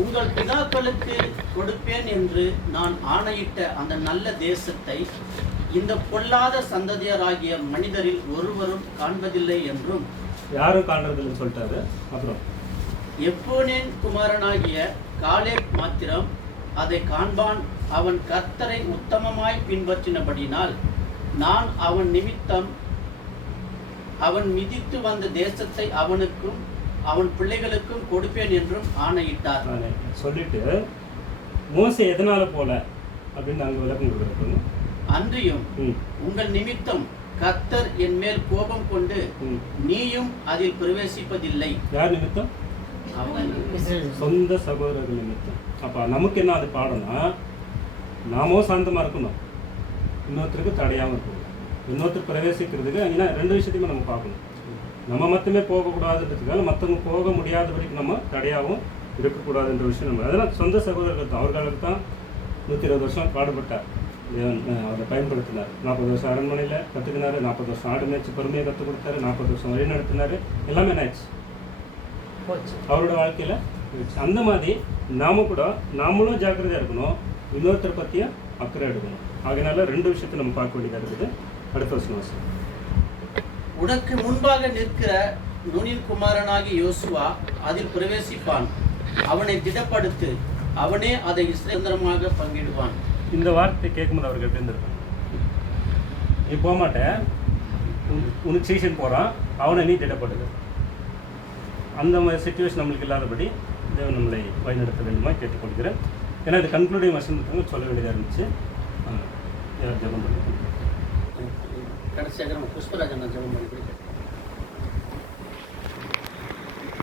உங்கள் பிதாக்களுக்கு கொடுப்பேன் என்று நான் ஆணையிட்ட அந்த நல்ல தேசத்தை இந்த பொல்லாத சந்ததியராகிய மனிதரில் ஒருவரும் காண்பதில்லை என்றும், யாரும் காண்றதில்லைன்னு சொல்லிட்டாரு. அப்புறம் எப்போனின் குமாரனாகிய காலேப் மாத்திரம் அதை காண்பான். அவன் கர்த்தரை உத்தமமாய் பின்பற்றினபடினால் நான் அவன் நிமித்தம் அவன் மிதித்து வந்த தேசத்தை அவனுக்கும் அவன் பிள்ளைகளுக்கும் கொடுப்பேன் என்றும் ஆணையிட்டார். சொல்லிட்டு மோசே எதனால போல அப்படின்னு அங்க விளக்கம் கொடுக்குறது. அன்றியும் உங்கள் நிமித்தம் கர்த்தர் என் மேல் கோபம் கொண்டு நீயும் அதில் பிரவேசிப்பதில்லை. யார் நிமித்தம்? சொந்த சகோதரர்கள் நிமித்தம். அப்ப நமக்கு என்ன அது பாடம்னா, நாமும் சாந்தமா இருக்கணும், இன்னொருத்தருக்கு தடையாம இருக்கணும். இன்னொருத்தர் பிரவேசிக்கிறதுக்கு ஏன்னா ரெண்டு விஷயத்தையுமே நம்ம பார்க்கணும். நம்ம மட்டுமே போகக்கூடாதுன்றதுக்காக மற்றவங்க போக முடியாத வரைக்கும் நம்ம தடையாகவும் இருக்கக்கூடாதுன்ற விஷயம் நம்ம அதெல்லாம் சொந்த சகோதரர்கள் தான். அவர்களுக்கு தான் 120 வருஷம் பாடுபட்டார். அவரை பயன்படுத்தினார். 40 வருஷம் அரண்மனையில் கற்றுக்கினாரு, 40 வருஷம் ஆடு மேய்ச்சி பொறுமையை கற்றுக் கொடுத்தாரு, 40 வருஷம் வழி நடத்தினார். எல்லாமே என்னாச்சு அவரோட வாழ்க்கையில். அந்த மாதிரி நாமளும் ஜாக்கிரதையாக இருக்கணும், இன்னொருத்தரை பற்றியும் அக்கறை எடுக்கணும். அதனால ரெண்டு விஷயத்தை நம்ம பார்க்க வேண்டியதாக இருக்குது. அடுத்த வருஷம் உனக்கு முன்பாக நிற்கிற நூனின் குமாரனாகி யோசுவா அதில் பிரவேசிப்பான். அவனை திடப்படுத்து, அவனே அதை சுதந்திரமாக பங்கிடுவான். இந்த வார்த்தை கேட்கும்போது அவருக்கு எப்படி இருந்திருப்பான்? நீ போக மாட்டேன், உனக்கு சீசன் போகிறான், அவனை நீ திடப்படுது. அந்த மாதிரி சுச்சுவேஷன் நம்மளுக்கு இல்லாதபடி தேவன் நம்மளை வழிநடத்த வேண்டுமா கேட்டுக்கொள்கிறேன். ஏன்னா இது கன்க்ளூடிங் வசனத்துக்கு சொல்ல வேண்டியதாக இருந்துச்சு. யார் ஜெபம் பண்ணி கடைசியாக நம்ம புஷ்பராஜன் ஜெபம் பண்ணி